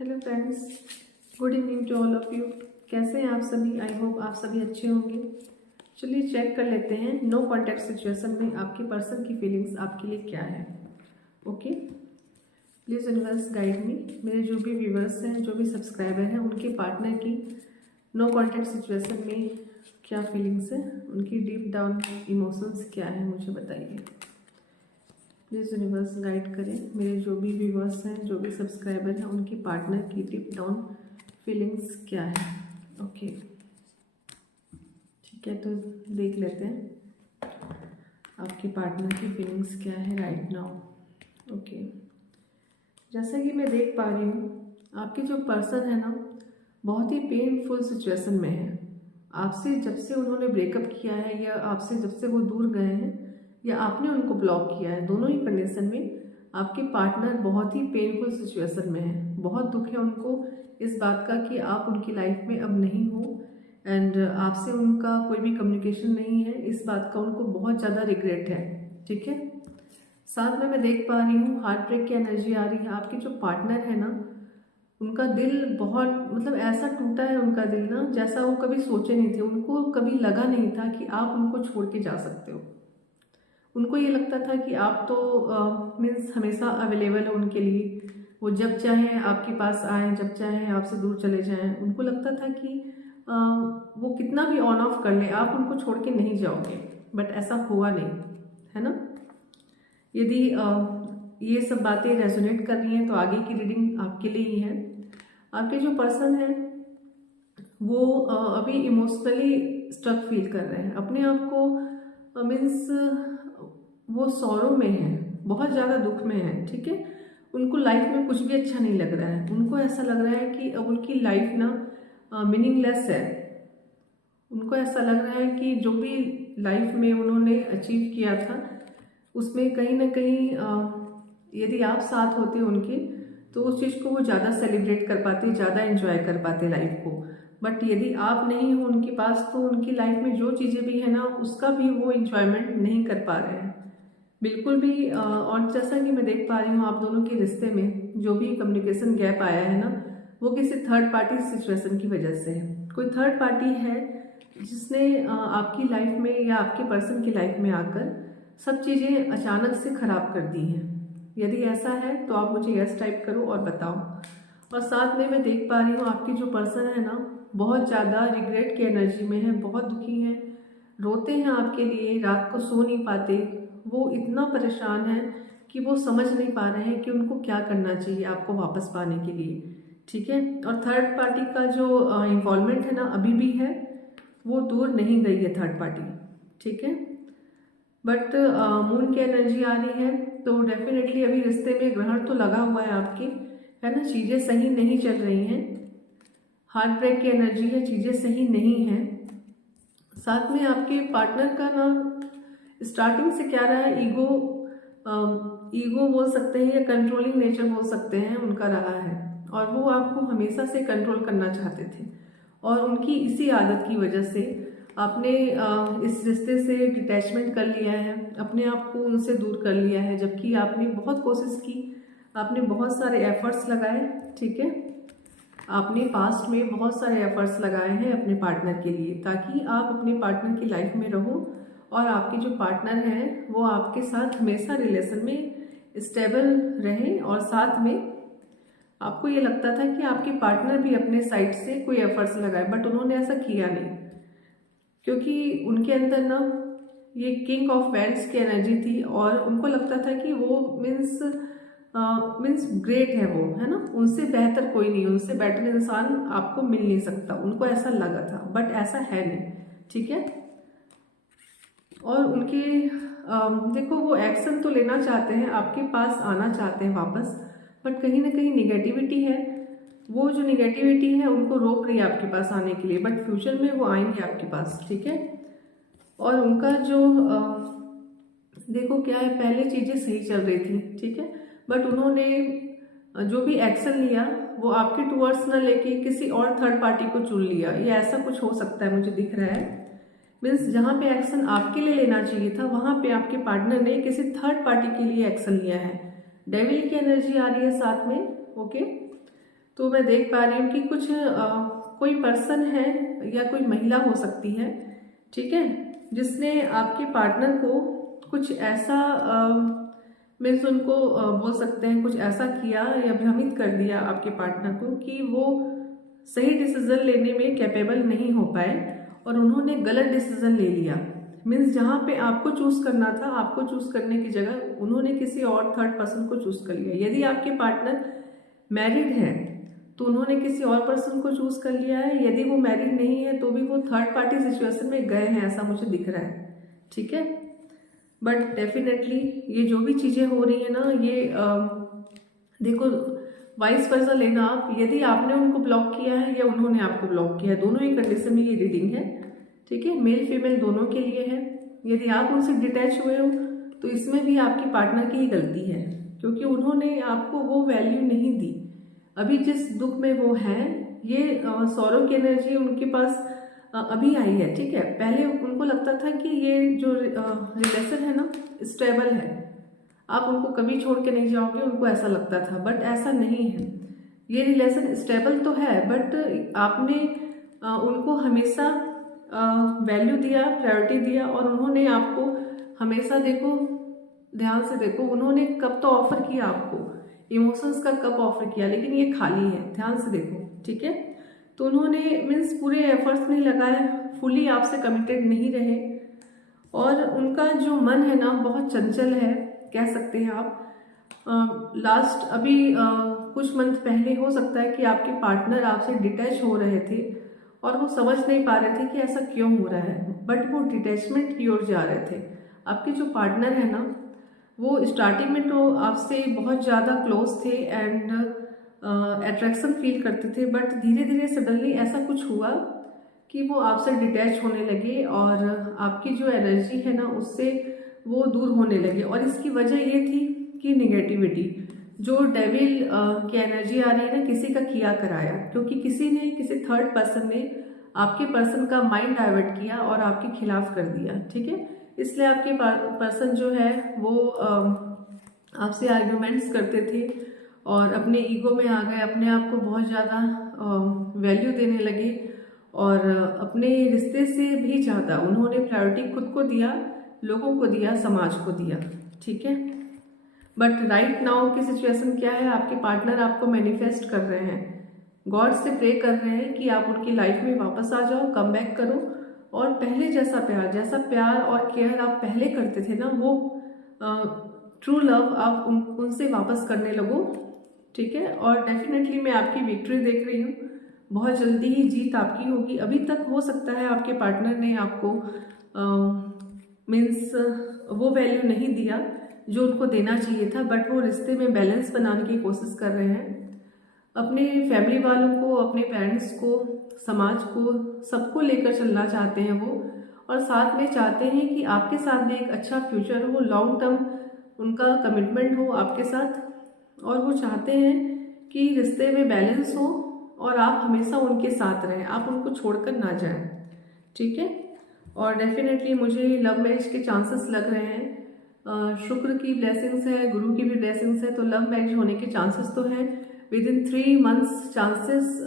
Hello friends, good evening to all of you. कैसे हैं आप सभी? आई होप आप सभी अच्छे होंगे। चलिए चेक कर लेते हैं नो कॉन्टैक्ट सिचुएशन में आपके पर्सन की फीलिंग्स आपके लिए क्या है। Okay, please universe guide me. मेरे जो भी व्यूवर्स हैं, जो भी सब्सक्राइबर हैं, उनके पार्टनर की नो कॉन्टैक्ट सिचुएशन में क्या फीलिंग्स है, उनकी डीप डाउन इमोशंस क्या है, मुझे बताइए। प्लीज़ यूनिवर्स गाइड करें मेरे जो भी व्यूवर्स हैं, जो भी सब्सक्राइबर हैं, उनकी पार्टनर की डीप डाउन फीलिंग्स क्या है। ओके, ठीक है, तो देख लेते हैं आपकी पार्टनर की फीलिंग्स क्या है राइट नाउ। ओके, जैसा कि मैं देख पा रही हूँ, आपकी जो पर्सन है ना, बहुत ही पेनफुल सिचुएशन में है। आपसे जब से उन्होंने ब्रेकअप किया है, या आपसे जब से वो दूर गए हैं, या आपने उनको ब्लॉक किया है, दोनों ही कंडीशन में आपके पार्टनर बहुत ही पेनफुल सिचुएशन में है। बहुत दुख है उनको इस बात का कि आप उनकी लाइफ में अब नहीं हो, एंड आपसे उनका कोई भी कम्युनिकेशन नहीं है। इस बात का उनको बहुत ज़्यादा रिग्रेट है। ठीक है, साथ में मैं देख पा रही हूँ हार्ट ब्रेक की एनर्जी आ रही है। आपके जो पार्टनर है ना, उनका दिल बहुत मतलब ऐसा टूटा है उनका दिल ना, जैसा वो कभी सोचे नहीं थे। उनको कभी लगा नहीं था कि आप उनको छोड़ के जा सकते हो। उनको ये लगता था कि आप तो मीन्स हमेशा अवेलेबल है उनके लिए। वो जब चाहें आपके पास आएँ, जब चाहें आपसे दूर चले जाएं। उनको लगता था कि वो कितना भी ऑन ऑफ कर ले, आप उनको छोड़ के नहीं जाओगे। बट ऐसा हुआ नहीं, है ना। यदि ये सब बातें रेजोनेट कर रही हैं तो आगे की रीडिंग आपके लिए ही है। आपके जो पर्सन है वो अभी इमोशनली स्ट्रक फील कर रहे हैं अपने आप को। मीन्स वो सौरों में है, बहुत ज़्यादा दुख में है। ठीक है, उनको लाइफ में कुछ भी अच्छा नहीं लग रहा है। उनको ऐसा लग रहा है कि अब उनकी लाइफ ना मीनिंगलेस है। उनको ऐसा लग रहा है कि जो भी लाइफ में उन्होंने अचीव किया था, उसमें कहीं ना कहीं यदि आप साथ होते उनके, तो उस चीज़ को वो ज़्यादा सेलिब्रेट कर पाते, ज़्यादा एंजॉय कर पाते लाइफ को। बट यदि आप नहीं हो उनके पास, तो उनकी लाइफ में जो चीज़ें भी है ना, उसका भी वो इंजॉयमेंट नहीं कर पा रहे हैं बिल्कुल भी। और जैसा कि मैं देख पा रही हूँ, आप दोनों के रिश्ते में जो भी कम्युनिकेशन गैप आया है ना, वो किसी थर्ड पार्टी सिचुएशन की वजह से है। कोई थर्ड पार्टी है जिसने आपकी लाइफ में या आपके पर्सन की लाइफ में आकर सब चीज़ें अचानक से खराब कर दी हैं। यदि ऐसा है तो आप मुझे यस टाइप करो और बताओ। और साथ में मैं देख पा रही हूँ आपकी जो पर्सन है ना, बहुत ज़्यादा रिग्रेट की एनर्जी में है, बहुत दुखी हैं, रोते हैं आपके लिए, रात को सो नहीं पाते। वो इतना परेशान है कि वो समझ नहीं पा रहे हैं कि उनको क्या करना चाहिए आपको वापस पाने के लिए। ठीक है, और थर्ड पार्टी का जो इन्वॉल्वमेंट है ना, अभी भी है, वो दूर नहीं गई है थर्ड पार्टी। ठीक है, बट मून की एनर्जी आ रही है, तो डेफिनेटली अभी रिश्ते में ग्रहण तो लगा हुआ है आपके, है ना। चीज़ें सही नहीं चल रही हैं, हार्ट ब्रेक की एनर्जी है, चीज़ें सही नहीं हैं। साथ में आपके पार्टनर का ना स्टार्टिंग से क्या रहा है, ईगो बोल सकते हैं या कंट्रोलिंग नेचर बोल सकते हैं, उनका रहा है। और वो आपको हमेशा से कंट्रोल करना चाहते थे, और उनकी इसी आदत की वजह से आपने इस रिश्ते से डिटैचमेंट कर लिया है, अपने आप को उनसे दूर कर लिया है। जबकि आपने बहुत कोशिश की, आपने बहुत सारे एफर्ट्स लगाए। ठीक है, आपने पास्ट में बहुत सारे एफर्ट्स लगाए हैं अपने पार्टनर के लिए, ताकि आप अपने पार्टनर की लाइफ में रहो, और आपके जो पार्टनर हैं वो आपके साथ हमेशा रिलेशन में स्टेबल रहें। और साथ में आपको ये लगता था कि आपके पार्टनर भी अपने साइड से कोई एफर्ट्स लगाए, बट उन्होंने ऐसा किया नहीं, क्योंकि उनके अंदर ना ये किंग ऑफ वैंड्स की एनर्जी थी, और उनको लगता था कि वो मीन्स ग्रेट है वो, है ना। उनसे बेहतर कोई नहीं, उनसे बेटर इंसान आपको मिल नहीं सकता, उनको ऐसा लगा था, बट ऐसा है नहीं। ठीक है, और उनके देखो, वो एक्शन तो लेना चाहते हैं, आपके पास आना चाहते हैं वापस, बट कहीं ना कहीं निगेटिविटी है। वो जो निगेटिविटी है उनको रोक रही है आपके पास आने के लिए, बट फ्यूचर में वो आएंगे आपके पास। ठीक है, और उनका जो देखो क्या है, पहले चीज़ें सही चल रही थी। ठीक है, बट उन्होंने जो भी एक्शन लिया वो आपके टूवर्ड्स ना लेके किसी और थर्ड पार्टी को चुन लिया। ये ऐसा कुछ हो सकता है, मुझे दिख रहा है। मीन्स जहाँ पे एक्शन आपके लिए लेना चाहिए था, वहाँ पे आपके पार्टनर ने किसी थर्ड पार्टी के लिए एक्शन लिया है। डेविल की एनर्जी आ रही है साथ में। ओके, तो मैं देख पा रही हूँ कि कुछ कोई पर्सन है या कोई महिला हो सकती है, ठीक है, जिसने आपके पार्टनर को कुछ ऐसा मीन्स उनको बोल सकते हैं कुछ ऐसा किया या भ्रमित कर दिया आपके पार्टनर को कि वो सही डिसीजन लेने में कैपेबल नहीं हो पाए और उन्होंने गलत डिसीजन ले लिया। मीन्स जहाँ पे आपको चूज करना था, आपको चूज करने की जगह उन्होंने किसी और थर्ड पर्सन को चूज कर लिया। यदि आपके पार्टनर मैरिड है तो उन्होंने किसी और पर्सन को चूज कर लिया है, यदि वो मैरिड नहीं है तो भी वो थर्ड पार्टी सिचुएशन में गए हैं, ऐसा मुझे दिख रहा है, ठीक है। बट डेफिनेटली ये जो भी चीज़ें हो रही है ना, ये देखो वाइस वर्सा लेना आप, यदि आपने उनको ब्लॉक किया है या उन्होंने आपको ब्लॉक किया है, दोनों ही कंडीशन में ये रीडिंग है, ठीक है, मेल फीमेल दोनों के लिए है। यदि आप उनसे डिटैच हुए हो तो इसमें भी आपकी पार्टनर की ही गलती है, क्योंकि उन्होंने आपको वो वैल्यू नहीं दी। अभी जिस दुख में वो है, ये सौरव की एनर्जी उनके पास अभी आई है, ठीक है। पहले उनको लगता था कि ये जो रिलेशन है ना स्टेबल है, आप उनको कभी छोड़ के नहीं जाओगे, उनको ऐसा लगता था, बट ऐसा नहीं है। ये रिलेशन स्टेबल तो है बट आपने उनको हमेशा वैल्यू दिया, प्रायोरिटी दिया, और उन्होंने आपको हमेशा, देखो ध्यान से देखो, उन्होंने कब तो ऑफर किया आपको, इमोशंस का कप ऑफर किया, लेकिन ये खाली है, ध्यान से देखो, ठीक है। तो उन्होंने मीन्स पूरे एफर्ट्स नहीं लगाए, फुली आपसे कमिटेड नहीं रहे, और उनका जो मन है ना बहुत चंचल है, कह सकते हैं आप। लास्ट अभी कुछ मंथ पहले हो सकता है कि आपके पार्टनर आपसे डिटैच हो रहे थे और वो समझ नहीं पा रहे थे कि ऐसा क्यों हो रहा है, बट वो डिटैचमेंट की ओर जा रहे थे। आपके जो पार्टनर है ना, वो स्टार्टिंग में तो आपसे बहुत ज़्यादा क्लोज थे एंड अट्रैक्शन फील करते थे, बट धीरे धीरे सडनली ऐसा कुछ हुआ कि वो आपसे डिटैच होने लगे और आपकी जो एनर्जी है ना उससे वो दूर होने लगे। और इसकी वजह ये थी कि निगेटिविटी, जो डेविल की एनर्जी आ रही है ना, किसी का किया कराया, क्योंकि किसी थर्ड पर्सन ने आपके पर्सन का माइंड डाइवर्ट किया और आपके खिलाफ कर दिया, ठीक है। इसलिए आपके पर्सन जो है वो आपसे आर्ग्यूमेंट्स करते थे और अपने ईगो में आ गए, अपने आप को बहुत ज़्यादा वैल्यू देने लगे और अपने रिश्ते से भी ज़्यादा उन्होंने प्रायोरिटी खुद को दिया, लोगों को दिया, समाज को दिया, ठीक है। बट राइट नाउ की सिचुएशन क्या है, आपके पार्टनर आपको मैनिफेस्ट कर रहे हैं, गॉड से प्रे कर रहे हैं कि आप उनकी लाइफ में वापस आ जाओ, कम बैक करो, और पहले जैसा प्यार और केयर आप पहले करते थे ना, वो ट्रू लव आप उनसे वापस करने लगो, ठीक है। और डेफिनेटली मैं आपकी विक्ट्री देख रही हूँ, बहुत जल्दी ही जीत आपकी होगी। अभी तक हो सकता है आपके पार्टनर ने आपको मीन्स वो वैल्यू नहीं दिया जो उनको देना चाहिए था, बट वो रिश्ते में बैलेंस बनाने की कोशिश कर रहे हैं। अपने फैमिली वालों को, अपने पेरेंट्स को, समाज को, सबको लेकर चलना चाहते हैं वो, और साथ में चाहते हैं कि आपके साथ भी एक अच्छा फ्यूचर हो, लॉन्ग टर्म उनका कमिटमेंट हो आपके साथ, और वो चाहते हैं कि रिश्ते में बैलेंस हो और आप हमेशा उनके साथ रहें, आप उनको छोड़कर ना जाएं, ठीक है। और डेफिनेटली मुझे लव मैरिज के चांसेस लग रहे हैं, शुक्र की ब्लेसिंग्स है, गुरु की भी ब्लेसिंग्स है, तो लव मैरिज होने के चांसेस तो हैं। With in 3 months chances,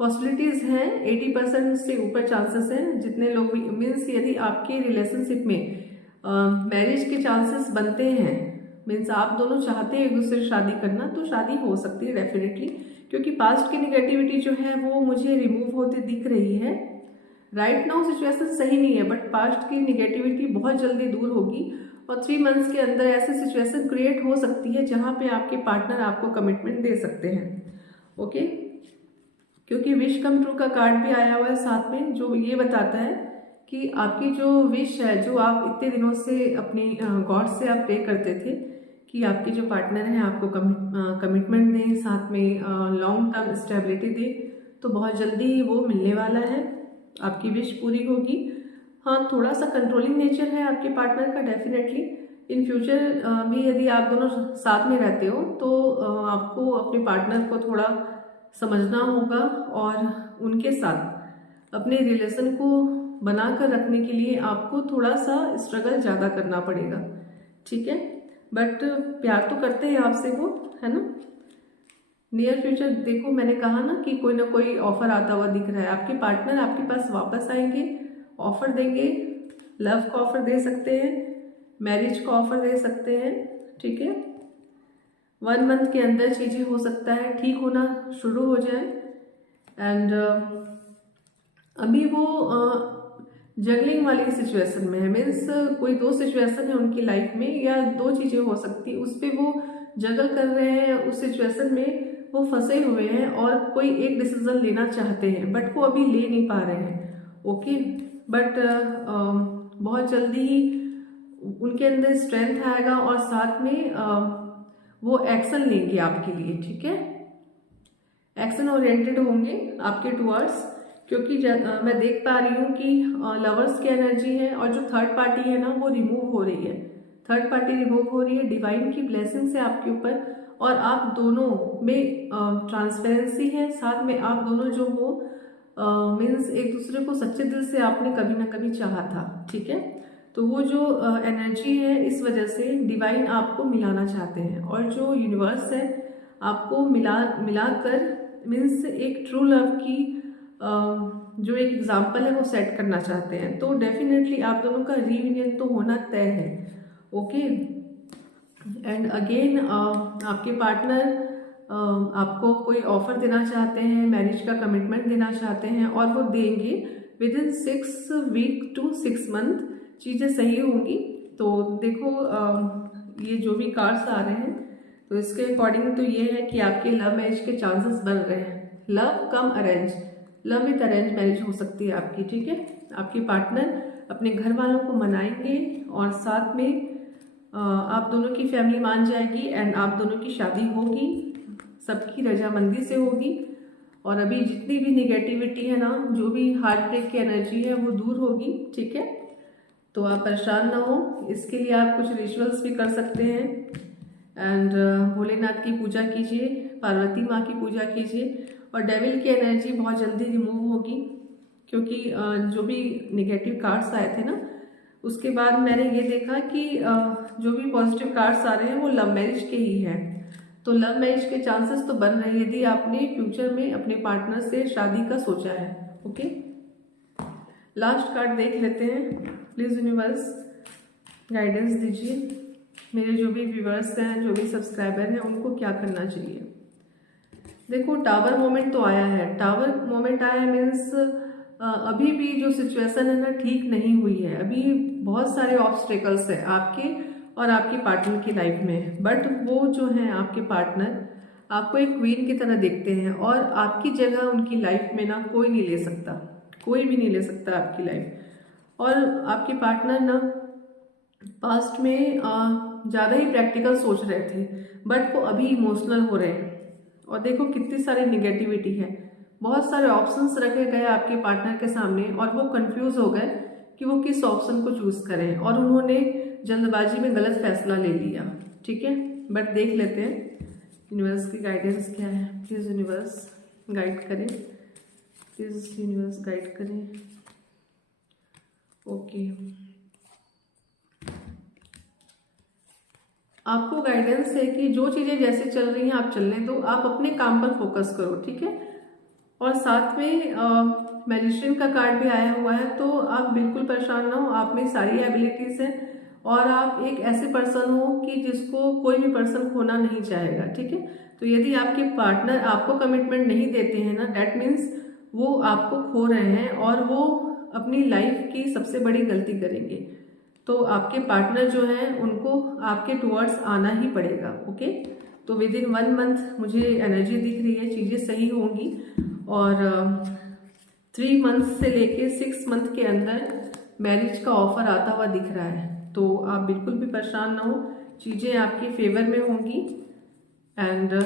possibilities हैं, 80% से ऊपर चांसेस हैं। जितने लोग मीन्स यदि आपके रिलेशनशिप में मैरिज के चांसेस बनते हैं, मीन्स आप दोनों चाहते हैं एक दूसरे से शादी करना, तो शादी हो सकती है डेफिनेटली, क्योंकि पास्ट की निगेटिविटी जो है वो मुझे रिमूव होते दिख रही है। राइट नाउ सिचुएशन सही नहीं है, बट पास्ट की निगेटिविटी बहुत जल्दी दूर होगी और 3 months के अंदर ऐसी सिचुएशन क्रिएट हो सकती है जहाँ पे आपके पार्टनर आपको कमिटमेंट दे सकते हैं, ओके। क्योंकि विश कम ट्रू का कार्ड भी आया हुआ है साथ में, जो ये बताता है कि आपकी जो विश है, जो आप इतने दिनों से अपनी गॉड से आप प्रे करते थे कि आपके जो पार्टनर हैं आपको कमिटमेंट दें, साथ में लॉन्ग टर्म स्टेबिलिटी दें, तो बहुत जल्दी वो मिलने वाला है, आपकी विश पूरी होगी। हाँ, थोड़ा सा कंट्रोलिंग नेचर है आपके पार्टनर का डेफिनेटली। इन फ्यूचर भी यदि आप दोनों साथ में रहते हो तो आपको अपने पार्टनर को थोड़ा समझना होगा और उनके साथ अपने रिलेशन को बनाकर रखने के लिए आपको थोड़ा सा स्ट्रगल ज़्यादा करना पड़ेगा, ठीक है। बट प्यार तो करते हैं आपसे वो, है ना। नियर फ्यूचर देखो, मैंने कहा ना कि कोई ना कोई ऑफर आता हुआ दिख रहा है। आपके पार्टनर आपके पास वापस आएंगे, ऑफर देंगे, लव का ऑफर दे सकते हैं, मैरिज का ऑफर दे सकते हैं, ठीक है। 1 मंथ के अंदर चीज़ें हो सकता है ठीक होना शुरू हो जाए। एंड अभी वो जगलिंग वाली सिचुएशन में है, मीन्स कोई 2 सिचुएशन है उनकी लाइफ में, या 2 चीज़ें हो सकती, उस पर वो जगल कर रहे हैं, उस सिचुएशन में वो फंसे हुए हैं और कोई एक डिसीजन लेना चाहते हैं बट वो अभी ले नहीं पा रहे हैं। ओके, बट बहुत जल्दी ही उनके अंदर स्ट्रेंथ आएगा और साथ में वो एक्शन लेंगे आपके लिए, ठीक है। एक्शन ओरिएंटेड होंगे आपके टुवर्ड्स, क्योंकि मैं देख पा रही हूँ कि लवर्स की एनर्जी है और जो थर्ड पार्टी है ना वो रिमूव हो रही है। थर्ड पार्टी रिमूव हो रही है, डिवाइन की ब्लेसिंग्स है आपके ऊपर, और आप दोनों में ट्रांसपेरेंसी है, साथ में आप दोनों जो हो मीन्स एक दूसरे को सच्चे दिल से आपने कभी ना कभी चाहा था, ठीक है। तो वो जो एनर्जी है, इस वजह से डिवाइन आपको मिलाना चाहते हैं, और जो यूनिवर्स है आपको मिलाकर मीन्स एक ट्रू लव की जो एक एग्जाम्पल है वो सेट करना चाहते हैं। तो डेफिनेटली आप दोनों का रीयूनियन तो होना तय है। ओके, एंड अगेन आपके पार्टनर आपको कोई ऑफर देना चाहते हैं, मैरिज का कमिटमेंट देना चाहते हैं, और वो देंगे within 6 week to 6 month, चीज़ें सही होंगी। तो देखो ये जो भी कार्ड्स आ रहे हैं तो इसके अकॉर्डिंग तो ये है कि आपके लव मैरिज के चांसेस बन रहे हैं। Love come arrange, love with arrange marriage हो सकती है आपकी, ठीक है। आपके पार्टनर अपने घर वालों को मनाएंगे और साथ में आप दोनों की फैमिली मान जाएगी एंड आप दोनों की शादी होगी, सबकी रजामंदी से होगी। और अभी जितनी भी निगेटिविटी है ना, जो भी हार्ट ब्रेक की एनर्जी है वो दूर होगी, ठीक है। तो आप परेशान ना हो, इसके लिए आप कुछ रिचुअल्स भी कर सकते हैं। एंड भोलेनाथ की पूजा कीजिए, पार्वती माँ की पूजा कीजिए, और डेविल की एनर्जी बहुत जल्दी रिमूव होगी, क्योंकि जो भी निगेटिव कार्ड्स आए थे ना, उसके बाद मैंने ये देखा कि जो भी पॉजिटिव कार्ड्स आ रहे हैं वो लव मैरिज के ही हैं। तो लव मैरिज के चांसेस तो बन रहे हैं यदि आपने फ्यूचर में अपने पार्टनर से शादी का सोचा है। ओके, लास्ट कार्ड देख लेते हैं। प्लीज़ यूनिवर्स गाइडेंस दीजिए, मेरे जो भी व्यूवर्स हैं, जो भी सब्सक्राइबर हैं, उनको क्या करना चाहिए। देखो टावर मोमेंट तो आया है, टावर मोमेंट आया है मीन्स अभी भी जो सिचुएशन है ना ठीक नहीं हुई है, अभी बहुत सारे ऑब्स्टेकल्स है आपके और आपके पार्टनर की लाइफ में। बट वो जो है आपके पार्टनर आपको एक क्वीन की तरह देखते हैं, और आपकी जगह उनकी लाइफ में ना कोई नहीं ले सकता, कोई भी नहीं ले सकता आपकी लाइफ। और आपके पार्टनर ना पास्ट में ज़्यादा ही प्रैक्टिकल सोच रहे थे, बट वो अभी इमोशनल हो रहे हैं। और देखो कितनी सारी निगेटिविटी है, बहुत सारे ऑप्शंस रखे गए आपके पार्टनर के सामने और वो कंफ्यूज हो गए कि वो किस ऑप्शन को चूज करें, और उन्होंने जल्दबाजी में गलत फैसला ले लिया, ठीक है। बट देख लेते हैं यूनिवर्स की गाइडेंस क्या है। प्लीज़ यूनिवर्स गाइड करें, प्लीज़ यूनिवर्स गाइड करें। ओके, आपको गाइडेंस है कि जो चीज़ें जैसे चल रही हैं आप चलने दो, आप अपने काम पर फोकस करो, ठीक है। और साथ में मैजिशियन का कार्ड भी आया हुआ है, तो आप बिल्कुल परेशान ना हो, आप में सारी एबिलिटीज़ हैं और आप एक ऐसे पर्सन हो कि जिसको कोई भी पर्सन खोना नहीं चाहेगा, ठीक है। तो यदि आपके पार्टनर आपको कमिटमेंट नहीं देते हैं ना, डैट मीन्स वो आपको खो रहे हैं और वो अपनी लाइफ की सबसे बड़ी गलती करेंगे। तो आपके पार्टनर जो हैं उनको आपके टुवर्ड्स आना ही पड़ेगा। ओके, तो विद इन 1 मंथ मुझे एनर्जी दिख रही है, चीज़ें सही होंगी, और 3 मंथ से लेके 6 मंथ के अंदर मैरिज का ऑफर आता हुआ दिख रहा है। तो आप बिल्कुल भी परेशान ना हो, चीज़ें आपके फेवर में होंगी एंड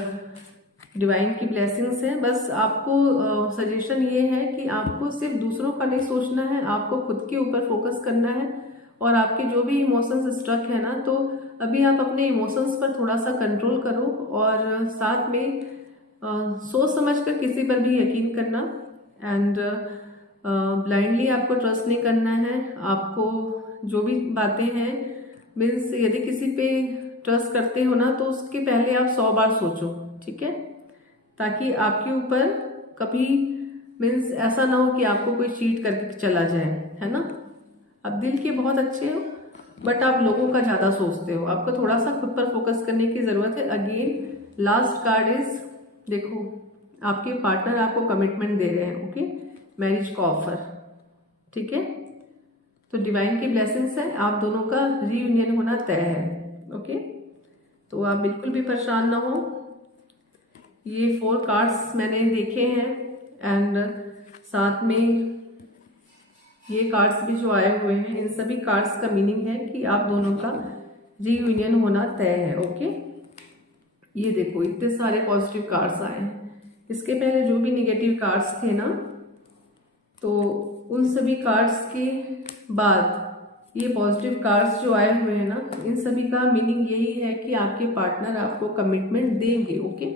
डिवाइन की ब्लेसिंग्स है। बस आपको सजेशन ये है कि आपको सिर्फ दूसरों का नहीं सोचना है, आपको खुद के ऊपर फोकस करना है, और आपके जो भी इमोशंस स्ट्रक है ना, तो अभी आप अपने इमोशंस पर थोड़ा सा कंट्रोल करो, और साथ में सोच समझ कर किसी पर भी यकीन करना, एंड ब्लाइंडली आपको ट्रस्ट नहीं करना है। आपको जो भी बातें हैं मीन्स यदि किसी पे ट्रस्ट करते हो ना, तो उसके पहले आप 100 बार सोचो, ठीक है। ताकि आपके ऊपर कभी मीन्स ऐसा ना हो कि आपको कोई चीट करके चला जाए, है ना। आप दिल के बहुत अच्छे हो बट आप लोगों का ज़्यादा सोचते हो, आपको थोड़ा सा खुद पर फोकस करने की ज़रूरत है। अगेन लास्ट कार्ड इज, देखो आपके पार्टनर आपको कमिटमेंट दे रहे हैं, ओके, मैरिज का ऑफर, ठीक है। तो डिवाइन की ब्लेसिंग्स है, आप दोनों का रीयूनियन होना तय है, ओके। तो आप बिल्कुल भी परेशान ना हो। ये 4 कार्ड्स मैंने देखे हैं एंड साथ में ये कार्ड्स भी जो आए हुए हैं, इन सभी कार्ड्स का मीनिंग है कि आप दोनों का रीयूनियन होना तय है, ओके। ये देखो इतने सारे पॉजिटिव कार्ड्स आए हैं। इसके पहले जो भी निगेटिव कार्ड्स थे ना, तो उन सभी कार्ड्स के बाद ये पॉजिटिव कार्ड्स जो आए हुए हैं ना, इन सभी का मीनिंग यही है कि आपके पार्टनर आपको कमिटमेंट देंगे, ओके।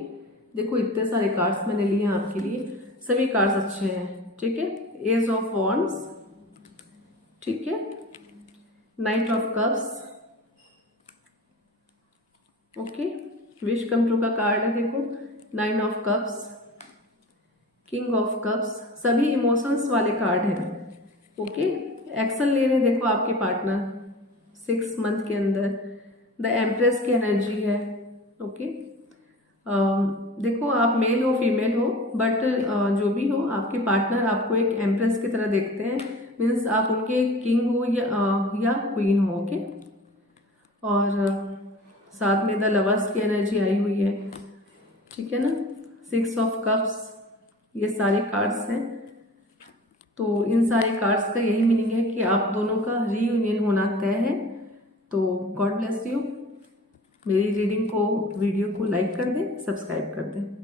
देखो इतने सारे कार्ड्स मैंने लिए हैं आपके लिए, सभी कार्ड्स अच्छे हैं, ठीक है। एज ऑफ वॉन्ड्स, ठीक है, night of cups, okay, wish come true का कार्ड है, देखो 9 of cups, king of cups, सभी इमोशंस वाले कार्ड हैं, ओके। एक्शन ले रहे हैं देखो आपके पार्टनर 6 मंथ के अंदर, द एम्प्रेस की एनर्जी है, ओके। देखो आप मेल हो फीमेल हो बट जो भी हो आपके पार्टनर आपको एक एम्प्रेस की तरह देखते हैं, मीन्स आप उनके किंग हो या क्वीन हो, ओके। और साथ में द लवर्स की एनर्जी आई हुई है, ठीक है ना। 6 ऑफ कप्स, ये सारे कार्ड्स हैं। तो इन सारे कार्ड्स का यही मीनिंग है कि आप दोनों का रीयूनियन होना तय है। तो गॉड ब्लेस यू। मेरी रीडिंग को, वीडियो को लाइक कर दें, सब्सक्राइब कर दें।